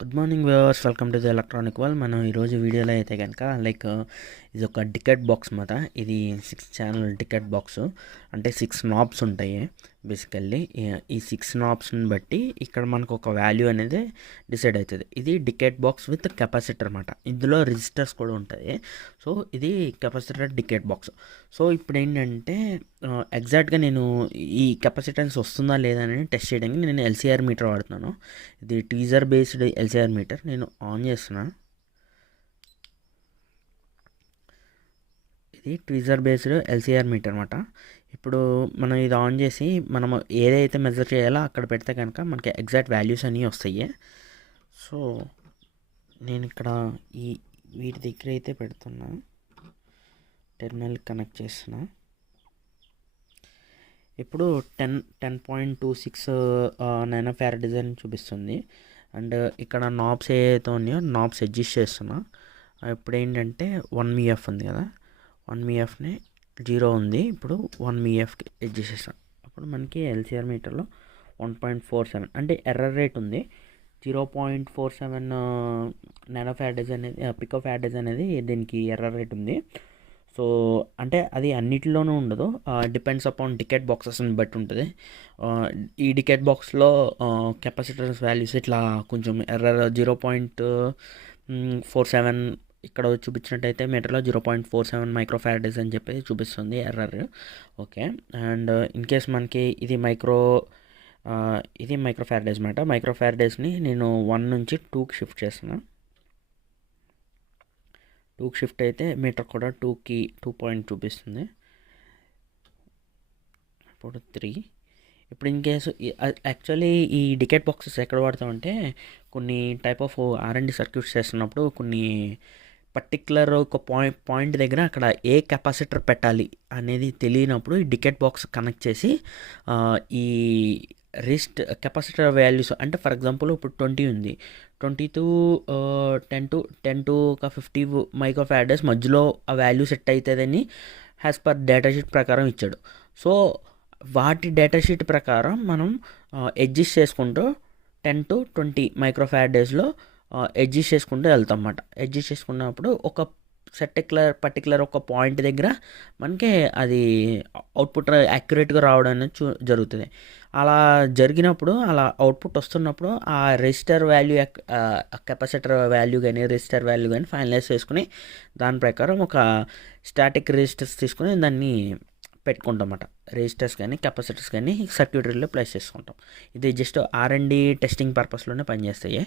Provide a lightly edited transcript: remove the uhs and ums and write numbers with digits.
Good morning viewers, welcome to the electronic world. మనం ఈరోజు వీడియోలో అయితే కనుక ఇది ఒక టికెట్ బాక్స్ మాట. ఇది 6 ఛానల్ టికెట్ బాక్స్. అంటే 6 నాబ్స్ ఉంటాయి బేసికల్లీ. ఈ 6 నాబ్స్ని బట్టి ఇక్కడ మనకు ఒక వాల్యూ అనేది డిసైడ్ అవుతుంది. ఇది టికెట్ బాక్స్ విత్ కెపాసిటర్ అనమాట. ఇందులో రిజిస్టర్స్ కూడా ఉంటాయి. సో ఇది కెపాసిటర్ టికెట్ బాక్స్. సో ఇప్పుడు ఏంటంటే ఎగ్జాక్ట్గా నేను ఈ కెపాసిటెన్స్ వస్తుందా లేదా అని టెస్ట్ చేయడానికి నేను ఎల్సీఆర్ మీటర్ వాడుతున్నాను. ఇది టీజర్ బేస్డ్ ఎల్సీఆర్ మీటర్. నేను ఆన్ చేస్తున్నా. ఇది ట్వీజర్ బేస్డ్ ఎల్సీఆర్ మీటర్ అనమాట. ఇప్పుడు మనం ఇది ఆన్ చేసి మనం ఏదైతే మెజర్ చేయాలో అక్కడ పెడితే కనుక మనకి ఎగ్జాక్ట్ వాల్యూస్ అన్నీ వస్తాయి. సో నేను ఇక్కడ ఈ వీటి దగ్గర అయితే పెడుతున్నా, టెర్మినల్ కనెక్ట్ చేస్తున్నా. ఇప్పుడు 10.26 నానో ఫారడ్స్ అని చూపిస్తుంది. అండ్ ఇక్కడ నాబ్స్ ఏదైతే ఉన్నాయో నాబ్స్ అడ్జస్ట్ చేస్తున్నా. ఇప్పుడు ఏంటంటే 1 మీఎఫ్ ఉంది కదా, 1 మీఎఫ్ని 0 ఉంది. ఇప్పుడు 1 మీఎఫ్కి అడ్జస్ట్ చేస్తాం. అప్పుడు మనకి ఎల్సీఆర్ మీటర్లో 1.47 అంటే ఎర్రర్ రేట్ ఉంది. 0.47 నానో ఫారడ్స్ అనేది పికో ఫారడ్స్ అనేది దీనికి ఎర్రర్ రేట్ ఉంది. సో అంటే అది అన్నిటిలోనూ ఉండదు, డిపెండ్స్ అపాన్ టికెట్ బాక్సెస్ని బట్టి ఉంటుంది. ఈ టికెట్ బాక్స్లో కెపాసిటర్స్ వాల్యూస్ ఇట్లా కొంచెం ఎర్రర్ 0.47 ఇక్కడ చూపించినట్టయితే మీటర్లో 0.47 మైక్రోఫారడ్స్ అని చెప్పి చూపిస్తుంది error. Okay. And in case మనకి ఇది మైక్రోఫారడ్స్ అన్నమాట. మైక్రోఫారడ్స్ని నేను 1 నుంచి 2కి షిఫ్ట్ చేస్తున్నాను. 2కి షిఫ్ట్ అయితే మీటర్ కూడా 2 పాయింట్ చూపిస్తుంది. ఇప్పుడు 3. ఇప్పుడు ఇన్ కేసు యాక్చువల్లీ ఈ టికెట్ బాక్సెస్ ఎక్కడ వాడతామంటే కొన్ని టైప్ ఆఫ్ ఆర్ఎండి సర్క్యూట్స్ చేస్తున్నప్పుడు కొన్ని పర్టికులర్ ఒక పాయింట్ దగ్గర అక్కడ ఏ కెపాసిటర్ పెట్టాలి అనేది తెలియనప్పుడు ఈ టికెట్ బాక్స్ కనెక్ట్ చేసి ఈ కెపాసిటర్ వాల్యూస్ అంటే ఫర్ ఎగ్జాంపుల్ ఇప్పుడు 20 ఉంది, 20 టు 10 టు ఒక 50 మైక్రోఫారడ్స్ మధ్యలో ఆ వాల్యూ సెట్ అవుతుందని యాజ్ పర్ డేటాషీట్ ప్రకారం ఇచ్చాడు. సో వాటి డేటాషీట్ ప్రకారం మనం అడ్జస్ట్ చేసుకుంటూ 10 టు 20 మైక్రోఫారడ్స్లో అడ్జస్ట్ చేసుకుంటూ వెళ్తాం అన్నమాట. అడ్జస్ట్ చేసుకున్నప్పుడు ఒక పర్టికులర్ ఒక పాయింట్ దగ్గర మనకి అది అవుట్పుట్ యాక్యురేట్గా రావడం అనేది జరుగుతుంది. అలా జరిగినప్పుడు అలా అవుట్పుట్ వస్తున్నప్పుడు ఆ రెజిస్టర్ వాల్యూ కెపాసిటర్ వాల్యూ కానీ రెజిస్టర్ వాల్యూ కానీ ఫైనలైజ్ చేసుకుని దాని ప్రకారం ఒక స్టాటిక్ రెజిస్టర్స్ తీసుకుని దాన్ని పెట్టుకుంటాం అన్నమాట. రెజిస్టర్స్ కానీ కెపాసిటర్స్ కానీ సర్క్యూటరీలో ప్లేస్ చేసుకుంటాం. ఇది జస్ట్ ఆర్ఎండి టెస్టింగ్ పర్పస్లోనే పనిచేస్తాయి.